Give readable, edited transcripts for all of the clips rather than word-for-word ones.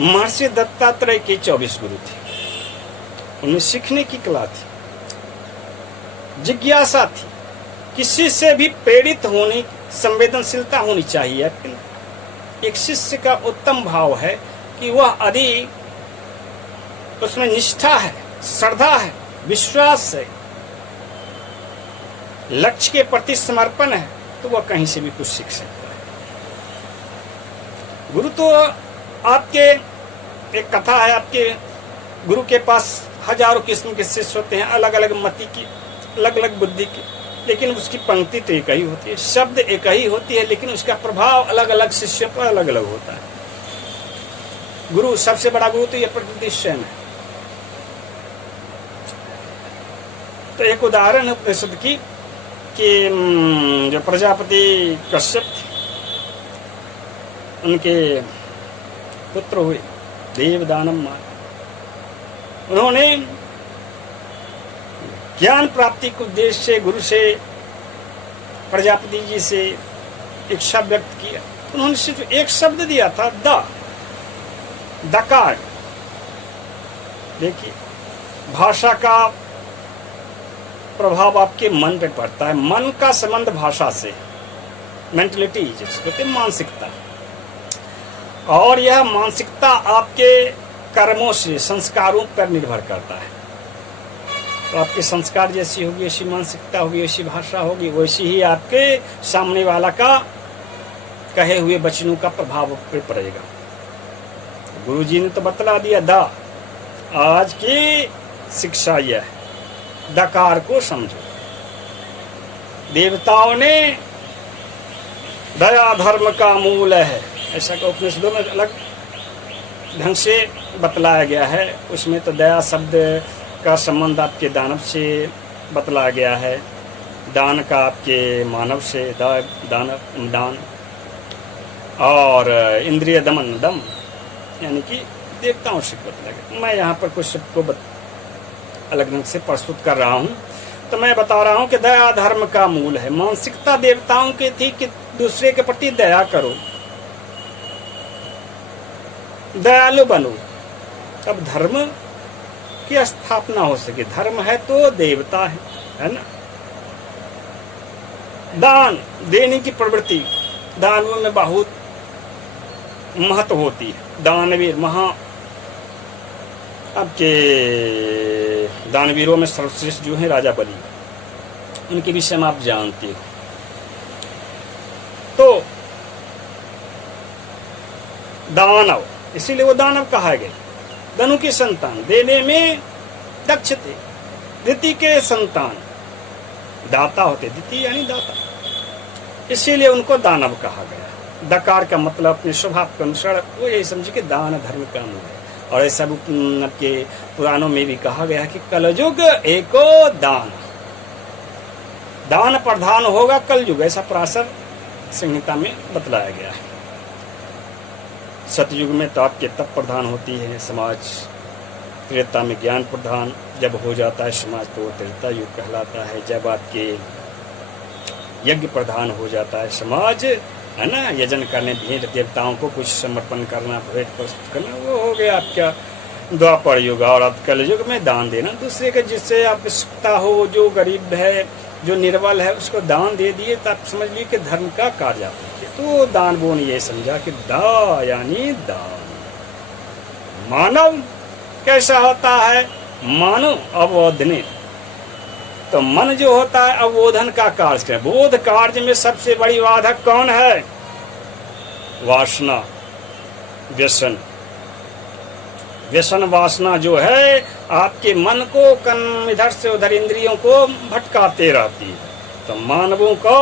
महर्षि दत्तात्रेय के 24 गुरु थे। उनमें सीखने की कला थी, जिज्ञासा थी, किसी से भी प्रेरित होने संवेदनशीलता होनी चाहिए। एक शिष्य का उत्तम भाव है कि वह यदि उसमें निष्ठा है, श्रद्धा है, विश्वास है, लक्ष्य के प्रति समर्पण है, तो वह कहीं से भी कुछ सीख सकता है। गुरु तो आपके, एक कथा है, आपके गुरु के पास हजारों किस्म के शिष्य होते हैं, अलग अलग मति की, अलग अलग बुद्धि की, लेकिन उसकी पंक्ति तो एक ही होती है, शब्द एक ही होती है, लेकिन उसका प्रभाव अलग अलग शिष्यों पर अलग अलग होता है। गुरु, सबसे बड़ा गुरु तो ये प्रकृति स्वयं है। तो एक उदाहरण है उपनिषद की कि जो प्रजापति कश्यप थे, उनके पुत्र हुए देव दानव मान। उन्होंने ज्ञान प्राप्ति के उद्देश्य से गुरु से, प्रजापति जी से इच्छा व्यक्त किया। उन्होंने सिर्फ एक शब्द दिया था, दकार। देखिए, भाषा का प्रभाव आपके मन पे पड़ता है। मन का संबंध भाषा से, मेंटलिटी जिसको कहते हैं मानसिकता, और यह मानसिकता आपके कर्मों से, संस्कारों पर निर्भर करता है। तो आपके संस्कार जैसी होगी ऐसी मानसिकता होगी, ऐसी भाषा होगी, वैसी ही आपके सामने वाला का कहे हुए वचनों का प्रभाव पे पड़ेगा। गुरु जी ने तो बतला दिया, आज की शिक्षा यह है, दकार को समझो। देवताओं ने दया धर्म का मूल है, ऐसा का उपनिषदों में अलग ढंग से बतलाया गया है। उसमें तो दया शब्द का संबंध आपके दानव से बतलाया गया है, दान का आपके मानव से, दान, और इंद्रिय दमन, दम यानी कि देवताओं से बतलाया गया। मैं यहाँ पर कुछ सबको अलग ढंग से प्रस्तुत कर रहा हूँ। तो मैं बता रहा हूँ कि दया धर्म का मूल है। मानसिकता देवताओं की थी कि दूसरे के प्रति दया करो, दयालु बनो, अब धर्म की स्थापना हो सके। धर्म है तो देवता है ना। दान देने की प्रवृत्ति, दानवों में बहुत महत्व होती है। दानवीर आपके दानवीरों में सर्वश्रेष्ठ जो है राजा बलि, उनके विषय में आप जानते हो। तो दानव, इसीलिए वो दानव कहा गया। धनु की संतान, देने में दक्ष थे। दिति के संतान दाता होते, दिति यानी दाता, इसीलिए उनको दानव कहा गया। दकार का मतलब अपने स्वभाव के अनुसार वो यही समझे कि दान धर्म का मूल है। और ऐसा के पुराणों में भी कहा गया कि कलयुग एको दान, दान प्रधान होगा कलयुग, ऐसा पराशर संहिता में बतलाया गया है। सतयुग में तो आपके तप प्रधान होती है समाज, त्रेता में ज्ञान प्रधान जब हो जाता है समाज तो वो त्रेता युग कहलाता है। जब आपके यज्ञ प्रधान हो जाता है समाज, है ना, यजन करने, भेंट देवताओं को कुछ समर्पण करना, भेंट प्रस्तुत करना, वो हो गया आपका द्वापर युग। और अब कल युग में दान देना दूसरे के, जिससे आवश्यकता हो, जो गरीब है, जो निर्बल है, उसको दान दे दिए तो आप समझ लीजिए कि धर्म का कार्य आप कीजिए। तो दानवों ने ये समझा कि दा यानी दान। मानव कैसा होता है? मानो अवोधने, तो मन जो होता है अवोधन का कार्य करे। बोध कार्य में सबसे बड़ी बाधक कौन है? वासना, व्यसन। व्यसन वासना जो है आपके मन को इधर से उधर इंद्रियों को भटकाते रहती है। तो मानवों को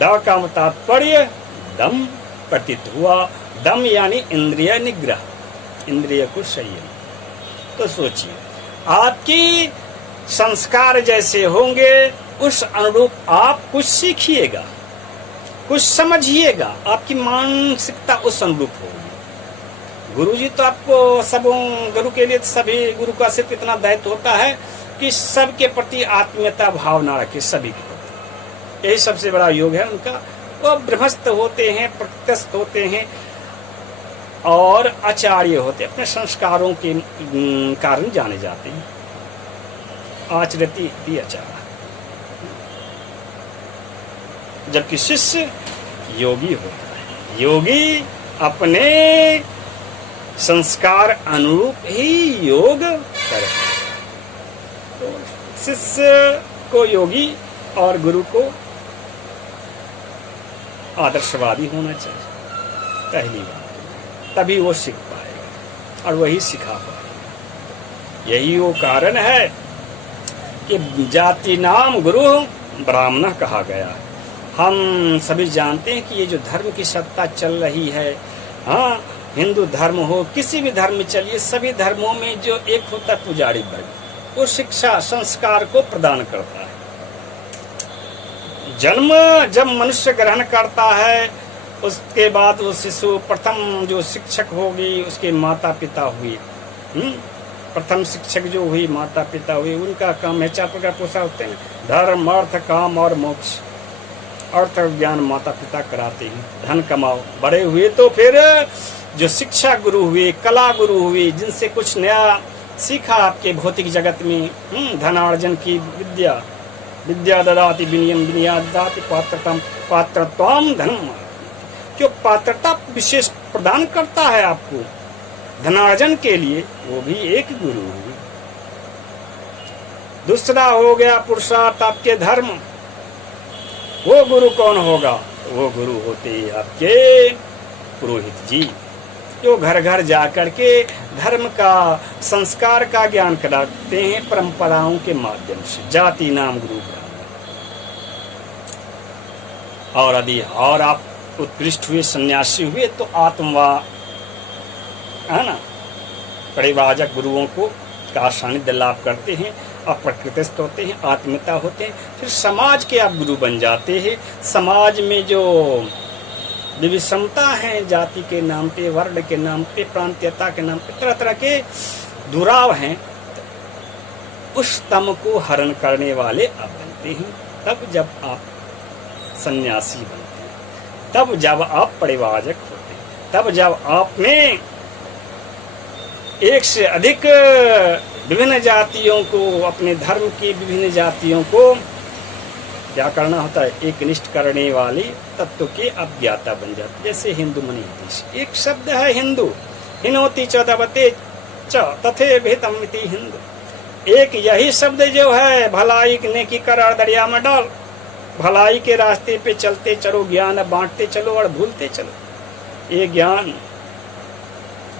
द का तात्पर्य दम प्रतीत हुआ। दम यानी इंद्रिय निग्रह, इंद्रिय को संयम। तो सोचिए, आपकी संस्कार जैसे होंगे उस अनुरूप आप कुछ सीखिएगा, कुछ समझिएगा, आपकी मानसिकता उस अनुरूप होगी। गुरुजी तो आपको सब, गुरु के लिए सभी, गुरु का सिर्फ इतना दायित्व होता है कि सबके प्रति आत्मीयता भावना रखे, सभी के प्रति। यही सबसे बड़ा योग है उनका। वो ब्रह्मस्थ होते हैं, प्रत्यस्थ होते हैं, और आचार्य होते अपने संस्कारों के कारण जाने जाते हैं। आचरति इति आचार्य। जबकि शिष्य योगी होता है, योगी अपने संस्कार अनुरूप ही योग करता है। तो शिष्य को योगी और गुरु को आदर्शवादी होना चाहिए, पहली बात। तभी वो सीख पाएगा और वही सिखा पाएगा। यही वो कारण है कि जाति नाम गुरु ब्राह्मण कहा गया। हम सभी जानते हैं कि ये जो धर्म की सत्ता चल रही है, हाँ, हिंदू धर्म हो, किसी भी धर्म में चलिए, सभी धर्मों में जो एक होता है पुजारी वर्ग, वो शिक्षा संस्कार को प्रदान करता है। जन्म जब मनुष्य ग्रहण करता है, उसके बाद वो शिशु प्रथम जो शिक्षक होगी उसके माता पिता हुए। प्रथम शिक्षक जो हुई माता पिता हुए, उनका काम है 4 प्रकार पोषा होते हैं, धर्म अर्थ काम और मोक्ष। अर्थ ज्ञान माता पिता कराते हैं, धन कमाओ। बड़े हुए तो फिर जो शिक्षा गुरु हुए, कला गुरु हुए, जिनसे कुछ नया सीखा आपके भौतिक जगत में, धनार्जन की विद्या। विद्या ददाति विनयम विनया ददाति पात्रतम पात्रत्वम धनम। जो पात्रता विशेष प्रदान करता है आपको धनार्जन के लिए, वो भी एक गुरु हुई। दूसरा हो गया पुरुषार्थ आपके धर्म। वो गुरु कौन होगा? वो गुरु होते आपके पुरोहित जी, जो घर घर जाकर के धर्म का संस्कार का ज्ञान कराते हैं परंपराओं के माध्यम से। जाति नाम गुरु। और यदि और आप उत्कृष्ट हुए, सन्यासी हुए, तो आत्मवा है ना, परिवाजक गुरुओं को का सानिध्य लाभ करते हैं, अप्रकृतिस्थ होते हैं, आत्मीयता होते हैं। फिर समाज के आप गुरु बन जाते हैं। समाज में जो विषमता है, जाति के नाम पे, वर्ण के नाम पे, प्रांतीयता के नाम पे, तरह तरह के दुराव हैं, उस तम को हरण करने वाले आप बनते हैं। तब जब आप सन्यासी बनते हैं, तब जब आप परिवारक होते हैं, तब जब आप में एक से अधिक विभिन्न जातियों को, अपने धर्म की विभिन्न जातियों को क्या करना होता है, एक निष्ठ करने वाले तत्व के अज्ञाता बन जाते। जैसे हिंदू मनी हिंदी, एक शब्द है हिंदू, हिनोति चौदवते च तथे भेतमिति हिंदू। एक यही शब्द जो है, भलाई नेकी कर दरिया में डाल, भलाई के रास्ते पे चलते चलो, ज्ञान बांटते चलो और भूलते चलो। ये ज्ञान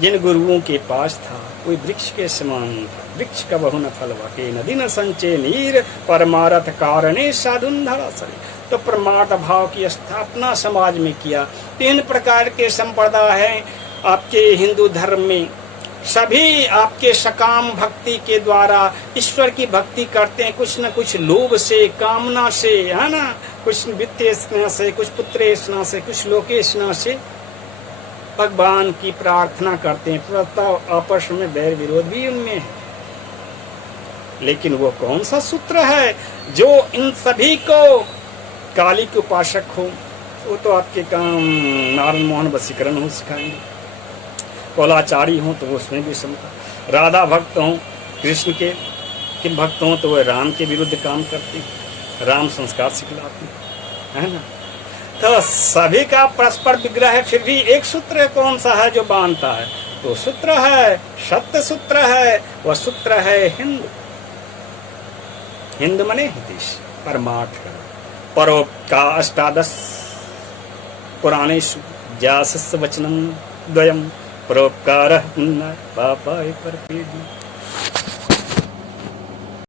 जिन गुरुओं के पास था, कोई वृक्ष के समान था। वृक्ष का बहु न फल वके नदी न संचय नीर, परमारथ कारणे साधुन धरासरे। तो परमार्थ भाव की स्थापना समाज में किया। 3 प्रकार के संप्रदाय हैं आपके हिंदू धर्म में। सभी आपके सकाम भक्ति के द्वारा ईश्वर की भक्ति करते हैं, कुछ न कुछ लोभ से, कामना से, है ना, कुछ वित्तीय स्नेह से, कुछ पुत्र स्नेह से, कुछ लोके स्नेह से भगवान की प्रार्थना करते हैं। प्रस्ताव आपस में बैर विरोध भी उनमें है। लेकिन वो कौन सा सूत्र है जो इन सभी को काली के उपासक हो? वो तो आपके काम नारायण मोहन वशीकरण हो सिखाएंगे। कौलाचारी हो तो उसमें भी समता। राधा भक्त हो, कृष्ण के भक्त हो तो वह राम के विरुद्ध काम करते हैं, राम संस्कार सिखलाते हैं, है ना। तो सभी का परस्पर विग्रह है, फिर भी एक सूत्र कौन सा है जो बांधता है? तो सूत्र है, सत्य सूत्र है, वह सूत्र है हिंदू। हिंदू मने हितेश, परमार्थ परोपका अष्टादश पुराणेषु जासस्य वचनम द्वयम् परोपकारः पुण्यः पापाय परपेदि।